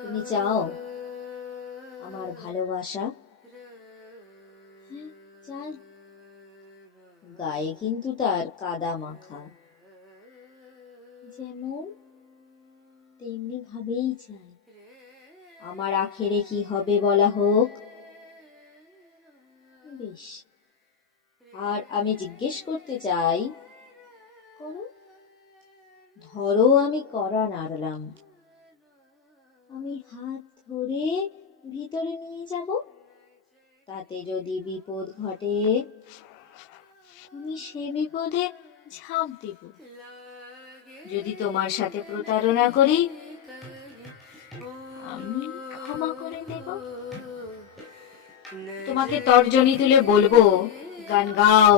তুমি চাও আমার ভালোবাসা? হ্যাঁ, চাই। গায়ে কিন্তু তার কাদা মাখা। যেমন তেমনি ভাবেই চাই। আমার আখেরে কি হবে বলা হোক। বেশ, আর আমি জিজ্ঞেস করতে চাই, করো। ধরো আমি কড়া নাড়লাম, আমি হাত ধরে ভিতরে নিয়ে যাব। তাতে যদি বিপদ ঘটে? আমি সে বিপদে ঝাঁপ দেব। যদি তোমার সাথে প্রতারণা করি? আমি ক্ষমা করে দেব। তোমাকে তর্জনী তুলে বলবো, গান গাও।